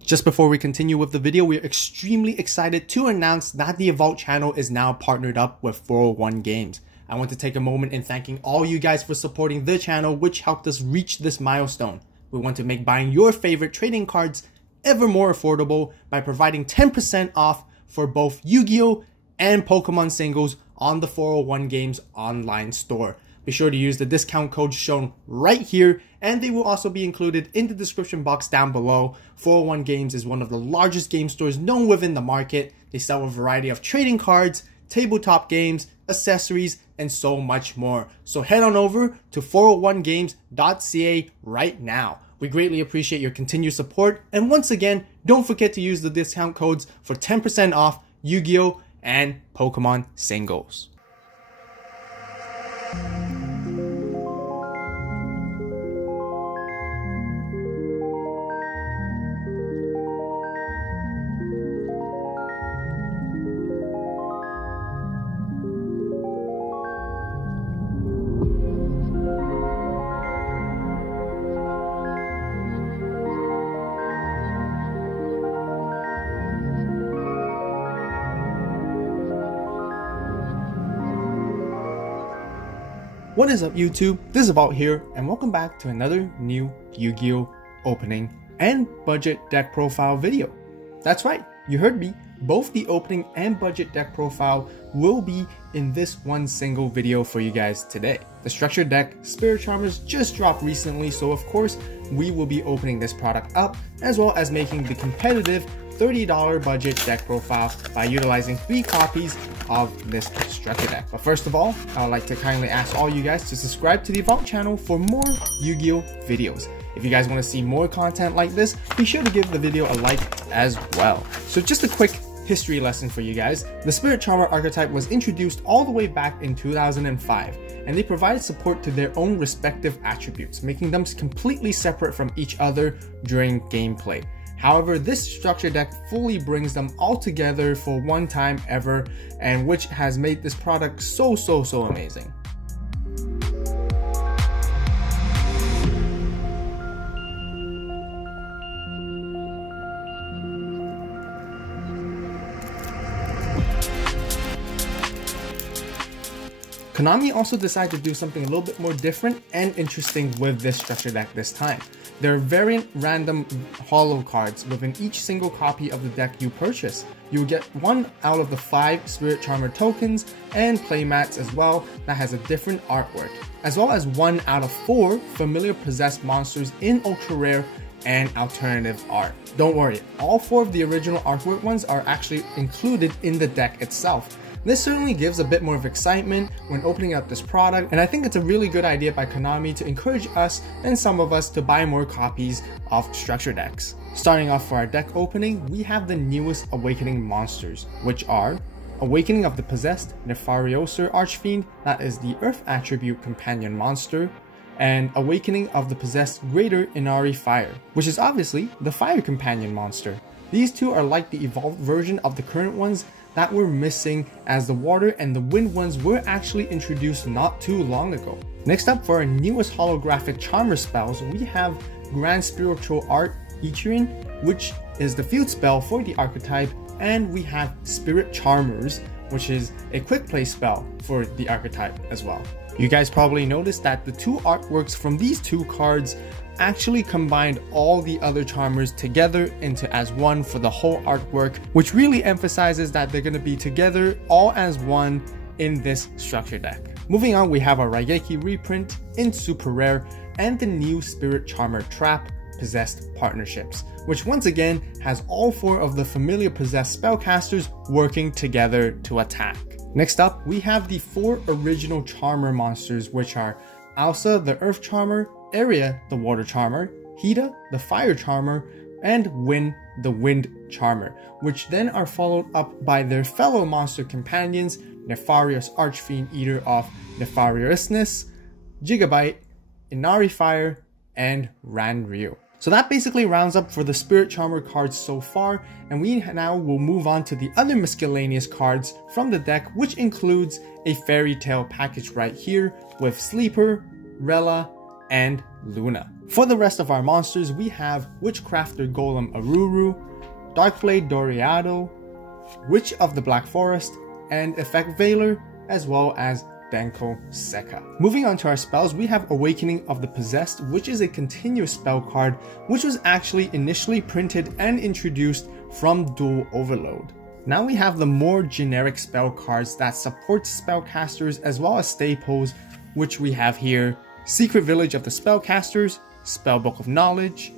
Just before we continue with the video, we are extremely excited to announce that the AVAULT channel is now partnered up with 401 Games. I want to take a moment in thanking all you guys for supporting the channel, which helped us reach this milestone. We want to make buying your favorite trading cards ever more affordable by providing 10% off for both Yu-Gi-Oh! And Pokemon singles on the 401 Games online store. Be sure to use the discount code shown right here, and they will also be included in the description box down below. 401 Games is one of the largest game stores known within the market. They sell a variety of trading cards, tabletop games, accessories, and so much more. So head on over to 401games.ca right now. We greatly appreciate your continued support, and once again, don't forget to use the discount codes for 10% off Yu-Gi-Oh! And Pokemon singles. What is up YouTube, this is AVAULT here, and welcome back to another new Yu-Gi-Oh! Opening and budget deck profile video. That's right, you heard me, both the opening and budget deck profile will be in this one single video for you guys today. The structured deck Spirit Charmers just dropped recently, so of course we will be opening this product up as well as making the competitive $30 budget deck profile by utilizing 3 copies of this structure deck. But first of all, I would like to kindly ask all you guys to subscribe to the AVAULT channel for more Yu-Gi-Oh! Videos. If you guys want to see more content like this, be sure to give the video a like as well. So just a quick history lesson for you guys. The Spirit Charmer archetype was introduced all the way back in 2005, and they provided support to their own respective attributes, making them completely separate from each other during gameplay. However, this structure deck fully brings them all together for one time ever, and which has made this product so amazing. Konami also decided to do something a little bit more different and interesting with this structure deck this time. There are variant random holo cards within each single copy of the deck you purchase. You'll get 1 out of the 5 Spirit Charmer tokens and playmats as well that has a different artwork, as well as 1 out of 4 familiar possessed monsters in ultra rare and alternative art. Don't worry, all 4 of the original artwork ones are actually included in the deck itself. This certainly gives a bit more of excitement when opening up this product, and I think it's a really good idea by Konami to encourage us and some of us to buy more copies of structure decks. Starting off for our deck opening, we have the newest Awakening monsters, which are Awakening of the Possessed Nefarioser Archfiend, that is the Earth attribute companion monster, and Awakening of the Possessed Greater Inari Fire, which is obviously the Fire companion monster. These two are like the evolved version of the current ones that were missing, as the water and the wind ones were actually introduced not too long ago. Next up, for our newest holographic charmer spells, we have Grand Spiritual Art Ichirin, which is the field spell for the archetype, and we have Spirit Charmers, which is a quick play spell for the archetype as well. You guys probably noticed that the 2 artworks from these 2 cards actually combined all the other charmers together into as one for the whole artwork, which really emphasizes that they're going to be together all as one in this structure deck. Moving on, we have our Raigeki reprint in super rare and the new Spirit Charmer Trap Possessed Partnerships, which once again has all 4 of the familiar possessed spellcasters working together to attack. Next up, we have the 4 original charmer monsters, which are Alsa the Earth Charmer, Area the Water Charmer, Hida the Fire Charmer, and Win the Wind Charmer, which then are followed up by their fellow monster companions, Nefarious Archfiend Eater of Nefariousness, Gigabyte, Inari Fire, and Ranryu. So that basically rounds up for the Spirit Charmer cards so far, and we now will move on to the other miscellaneous cards from the deck, which includes a Fairy Tale package right here with Sleeper, Rella, and Luna. For the rest of our monsters, we have Witchcrafter Golem Aruru, Darkblade Doriado, Witch of the Black Forest, and Effect Veiler, as well as Denko Sekka. Moving on to our spells, we have Awakening of the Possessed, which is a continuous spell card, which was actually initially printed and introduced from Dual Overload. Now we have the more generic spell cards that support spellcasters as well as staples, which we have here: Secret Village of the Spellcasters, Spellbook of Knowledge,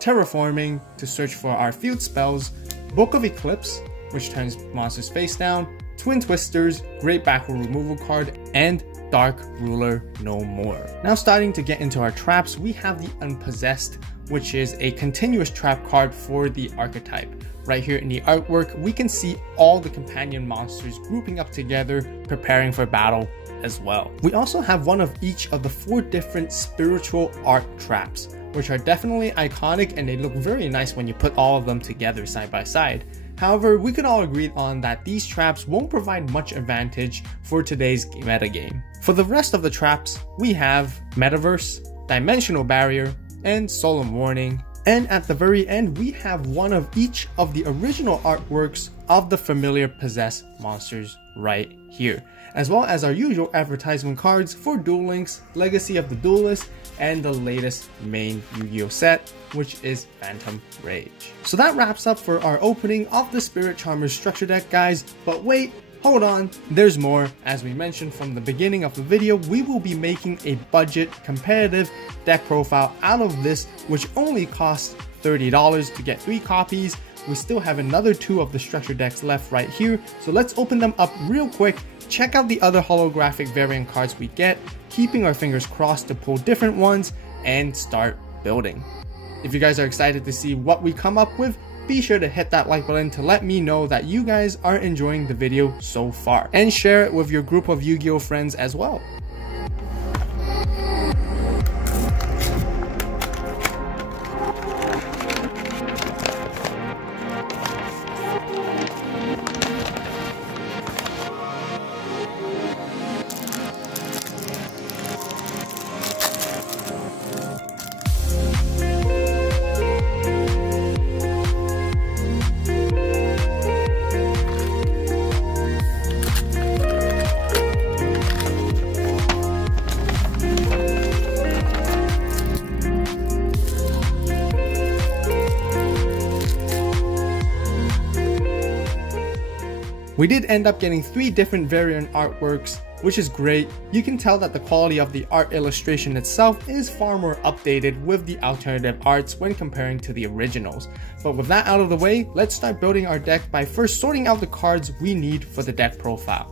Terraforming to search for our field spells, Book of Eclipse, which turns monsters face down, Twin Twisters, Great Backrow Removal card, and Dark Ruler No More. Now starting to get into our traps, we have the Unpossessed, which is a continuous trap card for the archetype. Right here in the artwork, we can see all the companion monsters grouping up together, preparing for battle as well. We also have one of each of the 4 different spiritual art traps, which are definitely iconic and they look very nice when you put all of them together side by side. However, we can all agree on that these traps won't provide much advantage for today's metagame. For the rest of the traps, we have Metaverse, Dimensional Barrier, and Solemn Warning. And at the very end, we have one of each of the original artworks of the familiar possessed monsters right here, as well as our usual advertisement cards for Duel Links, Legacy of the Duelist, and the latest main Yu-Gi-Oh set, which is Phantom Rage. So that wraps up for our opening of the Spirit Charmer structure deck, guys. But wait, hold on, there's more. As we mentioned from the beginning of the video, we will be making a budget competitive deck profile out of this, which only costs $30 to get 3 copies. We still have another 2 of the structure decks left right here, so let's open them up real quick, check out the other holographic variant cards we get, keeping our fingers crossed to pull different ones, and start building. If you guys are excited to see what we come up with, be sure to hit that like button to let me know that you guys are enjoying the video so far, and share it with your group of Yu-Gi-Oh friends as well. We did end up getting 3 different variant artworks, which is great. You can tell that the quality of the art illustration itself is far more updated with the alternative arts when comparing to the originals. But with that out of the way, let's start building our deck by first sorting out the cards we need for the deck profile.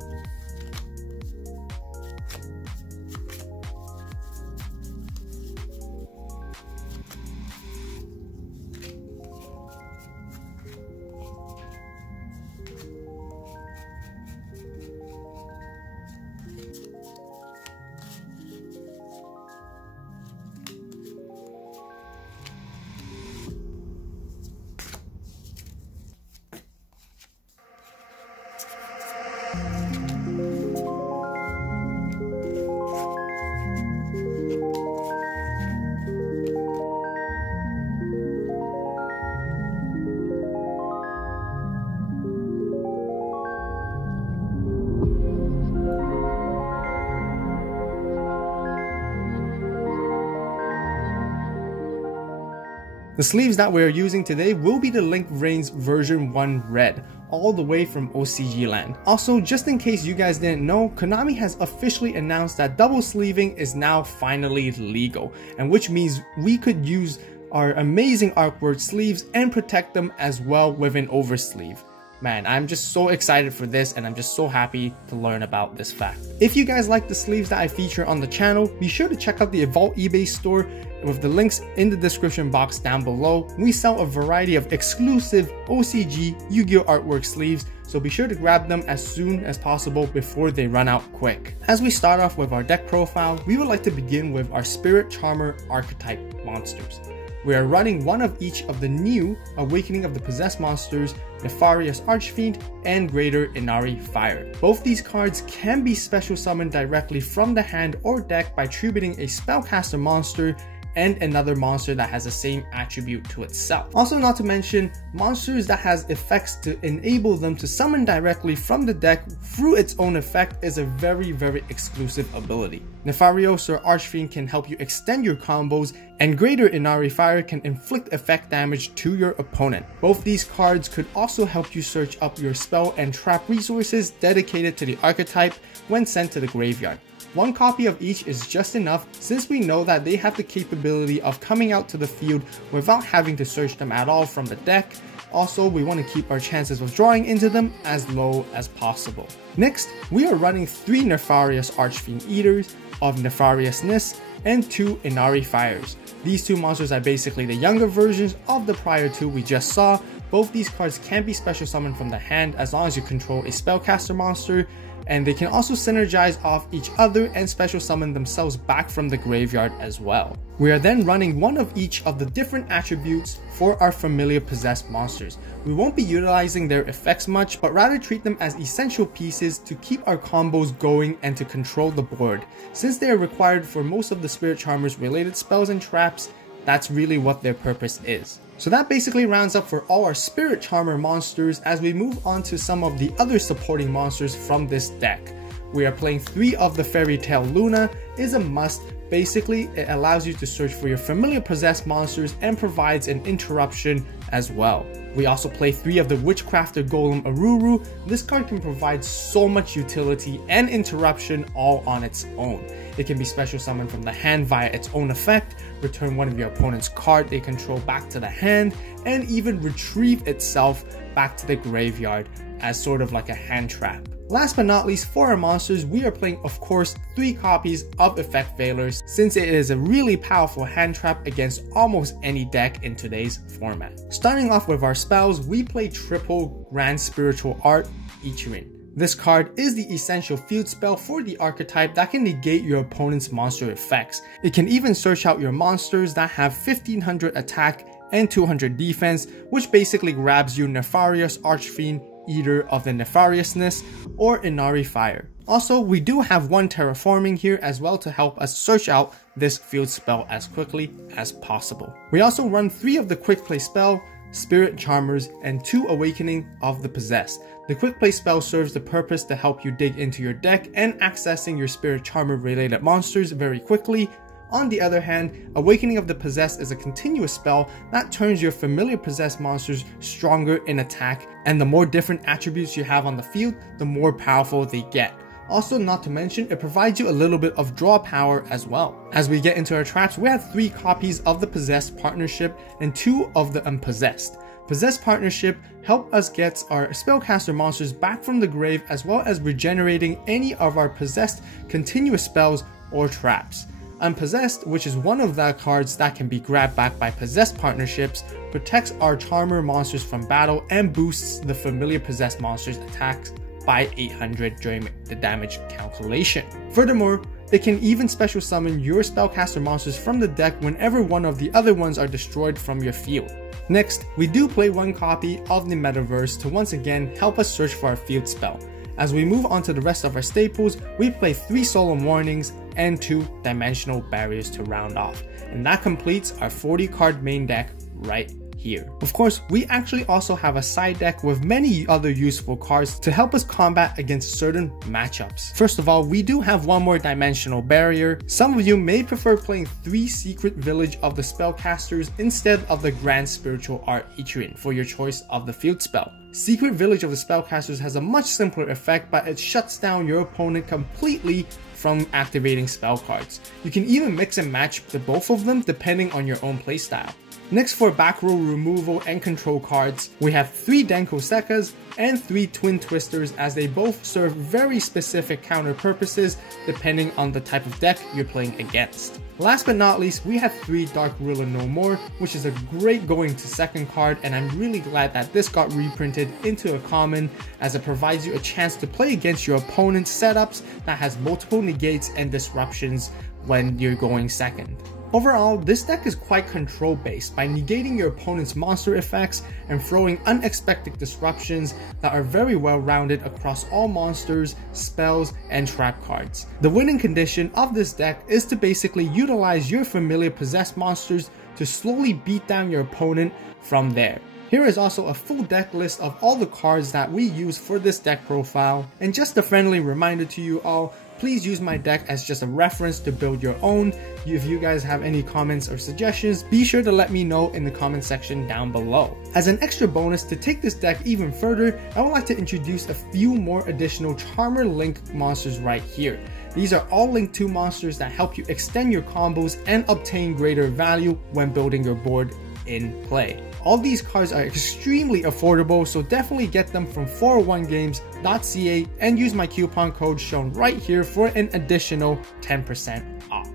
The sleeves that we are using today will be the Link Reigns version 1 red, all the way from OCG land. Also, just in case you guys didn't know, Konami has officially announced that double sleeving is now finally legal, and which means we could use our amazing artwork sleeves and protect them as well with an oversleeve. Man, I'm just so excited for this, and I'm just so happy to learn about this fact. If you guys like the sleeves that I feature on the channel, be sure to check out the AVAULT eBay store with the links in the description box down below. We sell a variety of exclusive OCG Yu-Gi-Oh artwork sleeves, so be sure to grab them as soon as possible before they run out quick. As we start off with our deck profile, we would like to begin with our Spirit Charmer archetype monsters. we are running one of each of the new Awakening of the Possessed monsters, Nefarious Archfiend, and Greater Inari Fire. Both these cards can be special summoned directly from the hand or deck by tributing a spellcaster monster and another monster that has the same attribute to itself. Also, not to mention, monsters that has effects to enable them to summon directly from the deck through its own effect is a very exclusive ability. Nefarious or Archfiend can help you extend your combos, and Greater Inari Fire can inflict effect damage to your opponent. Both these cards could also help you search up your spell and trap resources dedicated to the archetype when sent to the graveyard. One copy of each is just enough, since we know that they have the capability of coming out to the field without having to search them at all from the deck. Also, we want to keep our chances of drawing into them as low as possible. Next, we are running 3 Nefarious Archfiend Eaters of Nefariousness and 2 Inari Fires. These 2 monsters are basically the younger versions of the prior 2 we just saw. Both these cards can be special summoned from the hand as long as you control a spellcaster monster, and they can also synergize off each other and special summon themselves back from the graveyard as well. We are then running one of each of the different attributes for our familiar possessed monsters. We won't be utilizing their effects much, but rather treat them as essential pieces to keep our combos going and to control the board. Since they are required for most of the Spirit Charmers related spells and traps, that's really what their purpose is. So that basically rounds up for all our Spirit Charmer monsters. As we move on to some of the other supporting monsters from this deck, we are playing 3 of the Fairy Tale Luna is a must. Basically, it allows you to search for your familiar possessed monsters and provides an interruption as well. We also play 3 of the Witchcrafter Golem Aruru. This card can provide so much utility and interruption all on its own. It can be special summoned from the hand via its own effect, return one of your opponent's card they control back to the hand, and even retrieve itself back to the graveyard as sort of like a hand trap. Last but not least, for our monsters, we are playing, of course, 3 copies of Effect Veilers, since it is a really powerful hand trap against almost any deck in today's format. Starting off with our spells, we play triple Grand Spiritual Art Ichirin. This card is the essential field spell for the archetype that can negate your opponent's monster effects. It can even search out your monsters that have 1500 attack and 200 defense, which basically grabs you Nefarious Archfiend, Eater of the Nefariousness, or Inari Fire. Also, we do have 1 Terraforming here as well to help us search out this field spell as quickly as possible. We also run 3 of the Quick Play spell, Spirit Charmers, and 2 Awakening of the Possessed. The Quick Play spell serves the purpose to help you dig into your deck and accessing your Spirit Charmer related monsters very quickly. On the other hand, Awakening of the Possessed is a continuous spell that turns your familiar possessed monsters stronger in attack, and the more different attributes you have on the field, the more powerful they get. Also, not to mention, it provides you a little bit of draw power as well. As we get into our traps, we have 3 copies of the Possessed Partnership and 2 of the Unpossessed. Possessed Partnership help us get our spellcaster monsters back from the grave, as well as regenerating any of our possessed continuous spells or traps. Unpossessed, which is one of the cards that can be grabbed back by Possessed Partnerships, protects our Charmer monsters from battle and boosts the familiar possessed monsters' attacks by 800 during the damage calculation. Furthermore, it can even special summon your spellcaster monsters from the deck whenever one of the other ones are destroyed from your field. Next, we do play 1 copy of the Metaverse to once again help us search for our field spell. As we move on to the rest of our staples, we play 3 Solemn Warnings and 2 Dimensional Barriers to round off. And that completes our 40 card main deck right here. Of course, we actually also have a side deck with many other useful cards to help us combat against certain matchups. First of all, we do have 1 more Dimensional Barrier. Some of you may prefer playing 3 Secret Village of the Spellcasters instead of the Grand Spiritual Art Ichirin for your choice of the field spell. Secret Village of the Spellcasters has a much simpler effect, but it shuts down your opponent completely from activating spell cards. You can even mix and match the both of them depending on your own playstyle. Next, for back row removal and control cards, we have 3 Denko Sekkas and 3 Twin Twisters, as they both serve very specific counter purposes depending on the type of deck you're playing against. Last but not least, we have 3 Dark Ruler No More, which is a great going to second card, and I'm really glad that this got reprinted into a common, as it provides you a chance to play against your opponent's setups that has multiple negates and disruptions when you're going second. Overall, this deck is quite control based by negating your opponent's monster effects and throwing unexpected disruptions that are very well rounded across all monsters, spells, and trap cards. The winning condition of this deck is to basically utilize your familiar possessed monsters to slowly beat down your opponent from there. Here is also a full deck list of all the cards that we use for this deck profile, and just a friendly reminder to you all, please use my deck as just a reference to build your own. If you guys have any comments or suggestions, be sure to let me know in the comment section down below. As an extra bonus to take this deck even further, I would like to introduce a few more additional Charmer Link monsters right here. These are all Link 2 monsters that help you extend your combos and obtain greater value when building your board in play. All these cards are extremely affordable, so definitely get them from 401games.ca and use my coupon code shown right here for an additional 10% off.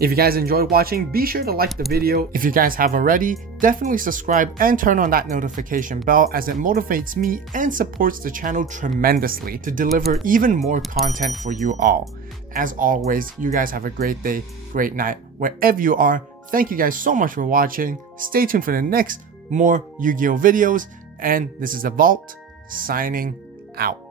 If you guys enjoyed watching, be sure to like the video. If you guys have already, definitely subscribe and turn on that notification bell, as it motivates me and supports the channel tremendously to deliver even more content for you all. As always, you guys have a great day, great night, wherever you are. Thank you guys so much for watching. Stay tuned for the next more Yu-Gi-Oh videos, and this is AVAULT signing out.